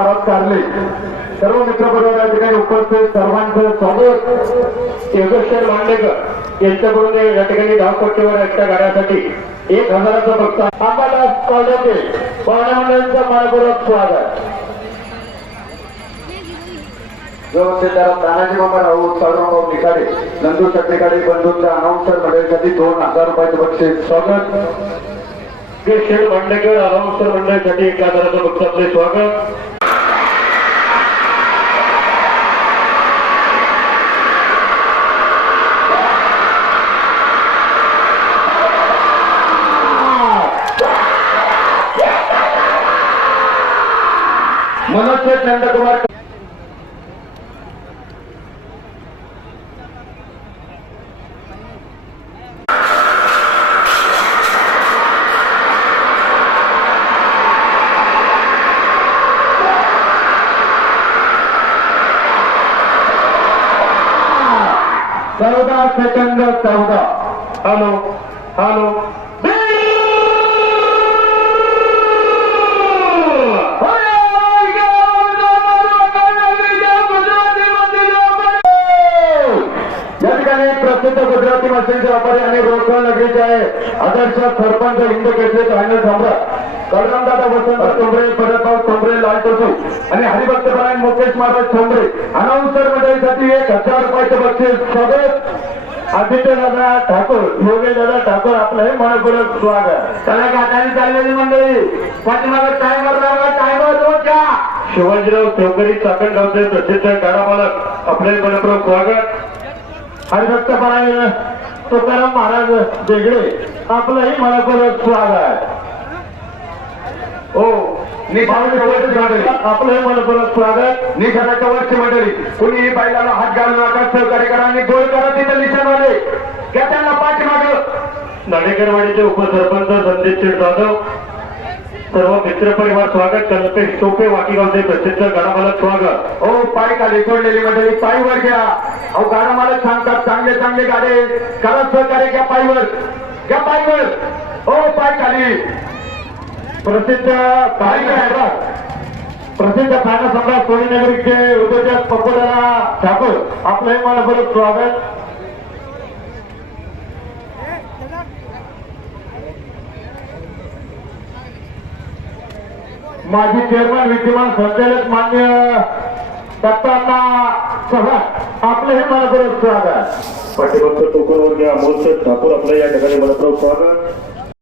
महाराज कारले सर्व मित्रपरिवार या ठिकाणी उपस्थित सर्वांचं स्वागत। योगेश्वर मांडेकर यांच्याकडून या ठिकाणी धावपट्टीवर एकट्या गाड्यासाठी 1000चा बक्षीस आम्हाला कॉलेजे पाहुण्या मंडळींचं मनपूर्वक स्वागत। व्यवस्थेदार तानाजी मामा राऊत सावरराव निकाडे नंदू चटणीकाडे बंधूंच्या अनाउन्सर मंडळीसाठी 2000 रुपयाचे बक्षीस स्वागत। योगेश्वर मांडेकर अनाउन्सर मंडळीसाठी 1000चं बक्षीस आपले स्वागत। मनोज नंदकुमार चौदा सेकंद 14। हॅलो हॅलो प्रसिद्ध गुजराती मशीनचे व्यापारी आणि रोजगार नगरीचे आहे आदर्श सरपंच हिंद केसरी फायनल सम्राट कळरामदादा वसंत ठोंबरे भरतभाऊ ठोंबरे लाल टोसू आणि हरिभक्त परायण मुकेश महाराज ठोंबरे अनाउन्सर मंडळीसाठी 1000 रुपयाचे बक्षीस स्वागत। आदित्य दादा ठाकूर योगेश दादा ठाकूर आपलं हे मनपूर्वक स्वागत। त्याला गाठाने चाललेली मंडळी पाठीमागे टायमर लावा टायमर रोजा शिवाजीराव चौकरी चाकणगावचे प्रसिद्ध गाडा मालक आपले मनपूर्वक स्वागत। हरिभक्त परायण तुकाराम महाराज बेगडे आपलंही मनपूर्वक स्वागत। हो आपलं हे मनपूर्वक स्वागत। निशाणाच्या वरची मंडळी कुणी बैलाला हात घालू नका सहकार्य करा आणि गोल करा तिथं निशाणवाले घ्या त्यांना पाठीमागं। नाडेकरवाडीचे उपसरपंच संदीप शेठ जाधव सर्व मित्रपरिवार स्वागत। कल्पेश टोपे वाकीगावचे प्रसिद्ध गाडा मालक स्वागत। हो पाय खाली सोडलेली मंडळी पायवर घ्या। अहो गाडा मालक सांगतात चांगले चांगले गाडे करा सहकार्य घ्या पायवर घ्या पायवर। हो पाय खाली प्रसिद्ध प्रसिद्ध खाना सम्राट सोनीनगरीचे उद्योजक पप्पूदादा ठाकूर आपलं हे मनपूर्वक स्वागत। माजी चेअरमन विद्यमान संचालक मान्य दत्तांना चव्हाण आपलं हे मनपूर्वक स्वागत। पाठीमागचं टोकनवर घ्या अमोल ठाकूर आपलं या ठिकाणी मनपूर्वक स्वागत।